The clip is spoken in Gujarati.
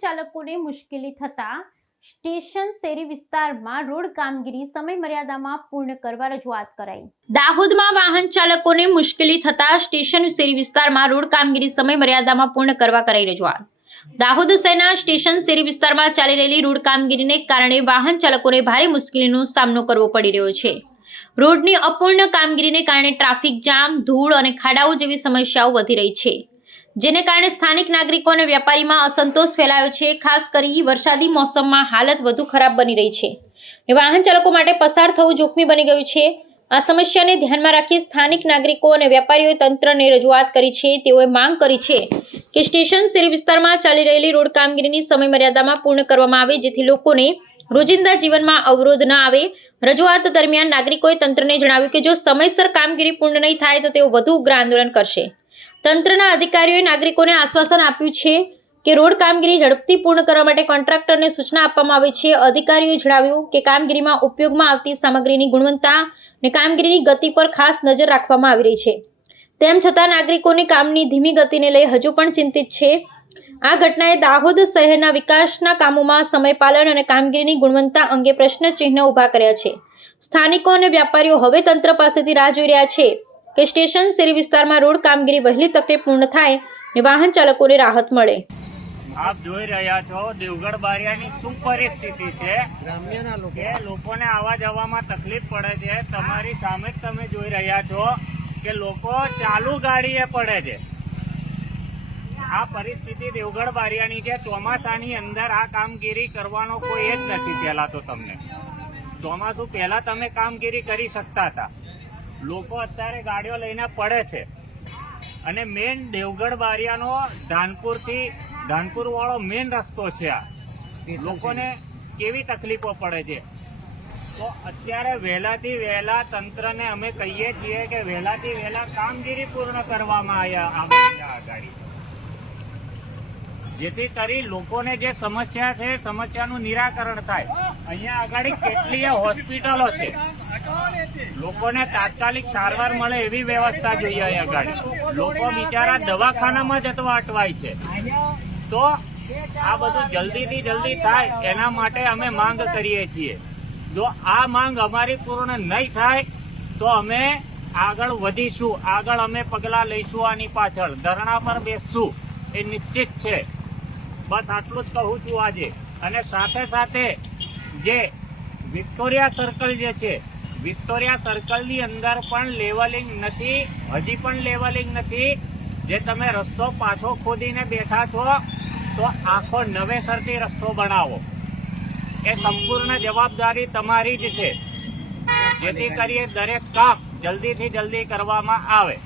ચાલકોને મુશ્કેલી થતા સ્ટેશન શેરી વિસ્તારમાં રોડ કામગીરી સમય મર્યાદામાં પૂર્ણ કરવા રજૂઆત કરાઈ। દાહોદમાં વાહન ચાલકોને મુશ્કેલી થતા સ્ટેશન શેરી વિસ્તારમાં રોડ કામગીરી સમય મર્યાદામાં પૂર્ણ કરવા કરાઈ રજૂઆત। દાહોદ શહેરના સ્ટેશન શેરી વિસ્તારમાં ચાલી રહેલી રોડ કામગીરીને કારણે વાહન ચાલકોને ભારે મુશ્કેલીનો સામનો કરવો પડી રહ્યો છે। રોડની અપૂર્ણ કામગીરીને કારણે ટ્રાફિક જામ, ધૂળ અને ખાડાઓ જેવી સમસ્યાઓ વધી રહી છે, જેને કારણે સ્થાનિક નાગરિકો અને વેપારીમાં અસંતોષ ફેલાયો છે। ખાસ કરી વરસાદી મોસમમાં હાલત વધુ ખરાબ બની રહી છે અને વાહન ચાલકો માટે પસાર થવું જોખમી બની ગયું છે। આ સમસ્યાને ધ્યાનમાં રાખી સ્થાનિક નાગરિકો અને વેપારીઓએ તંત્રને રજૂઆત કરી છે। તેઓએ માંગ કરી છે કે સ્ટેશન શેરી વિસ્તારમાં ચાલી રહેલી રોડ કામગીરીની સમય મર્યાદામાં પૂર્ણ કરવામાં આવે, જેથી લોકોને રોજિંદા જીવનમાં અવરોધ ન આવે। રજૂઆત દરમિયાન નાગરિકોએ તંત્રને જણાવ્યું કે જો સમયસર કામગીરી પૂર્ણ નહીં થાય તો તેઓ વધુ ઉગ્ર આંદોલન કરશે। તંત્રના અધિકારીઓએ નાગરિકોને આશ્વાસન આપ્યું છે કે રોડ કામગીરી ઝડપથી પૂર્ણ કરવા માટે કોન્ટ્રાક્ટરને સૂચના આપવામાં આવી છે। અધિકારીઓએ જણાવ્યું કે કામગીરીમાં ઉપયોગમાં આવતી સામગ્રીની ગુણવત્તા અને કામગીરીની ગતિ પર ખાસ નજર રાખવામાં આવી રહી છે। તેમ છતાં નાગરિકોની કામની ધીમી ગતિને લઈ હજુ પણ ચિંતિત છે। આ ઘટનાએ દાહોદ શહેરના વિકાસના કામોમાં સમયપાલન અને કામગીરીની ગુણવત્તા અંગે પ્રશ્નચિહ્ન ઊભા કર્યા છે। સ્થાનિકો અને વ્યાપારીઓ હવે તંત્ર પાસેથી રાહ જોઈ રહ્યા છે કે સ્ટેશન શેરી વિસ્તારમાં રોડ કામગીરી વહેલી તકે પૂર્ણ થાય અને વાહન ચાલકોને રાહત મળે। આપ જોઈ રહ્યા છો દેવગઢ બારિયાની શું પરિસ્થિતિ છે કે લોકોને આવવા જવામાં તકલીફ પડે છે। તમારી સામે જ તમે જોઈ રહ્યા છો કે લોકો ચાલુ ગાડીએ પડે છે। આ પરિસ્થિતિ દેવગઢ બારિયાની છે। ચોમાસાની અંદર આ કામગીરી કરવાનો કોઈ જ નથી। પહેલા તો તમને ચોમાસું પહેલા તમે કામગીરી કરી શકતા હતા, લોકો અત્યારે ગાડીઓ લઈને પડે છે। અને મેન દેવગઢ બારિયાનો ધાનપુર વાળો મેન રસ્તો છે। આ લોકોને કેવી તકલીફો પડે છે। તો અત્યારે વહેલાથી વહેલા તંત્રને અમે કહીએ છીએ કે વહેલાથી વહેલા કામગીરી પૂર્ણ કરવામાં આવે ગાડી, જેથી કરી લોકોને જે સમસ્યા છે સમસ્યાનું નિરાકરણ થાય। અહીંયા આગળ કેટલીય હોસ્પિટલો છે, લોકોને તાત્કાલિક સારવાર મળે એવી વ્યવસ્થા જોઈએ। અહીંયા આગળ લોકો બિચારા દવાખાનામાં જતા અટવાય છે। તો આ બધું જલ્દીથી જલ્દી થાય એના માટે અમે માંગ કરીએ છીએ। જો આ માંગ અમારી પૂર્ણ નહીં થાય તો અમે આગળ વધીશું, આગળ અમે પગલાં લઈશું, આની પાછળ ધરણા પર બેસશું, એ નિશ્ચિત છે। બસ આટલું જ કહું છું આજે। અને સાથે સાથે જે વિક્ટોરિયા સર્કલ જે છે, વિક્ટોરિયા સર્કલની અંદર પણ લેવલિંગ નથી, હજી પણ લેવલિંગ નથી। જે તમે રસ્તો પાછો ખોદીને બેઠા છો તો આખો નવેસરથી રસ્તો બનાવો, એ સંપૂર્ણ જવાબદારી તમારી જ છે, જેથી કરીએ દરેક કામ જલ્દીથી જલ્દી કરવામાં આવે।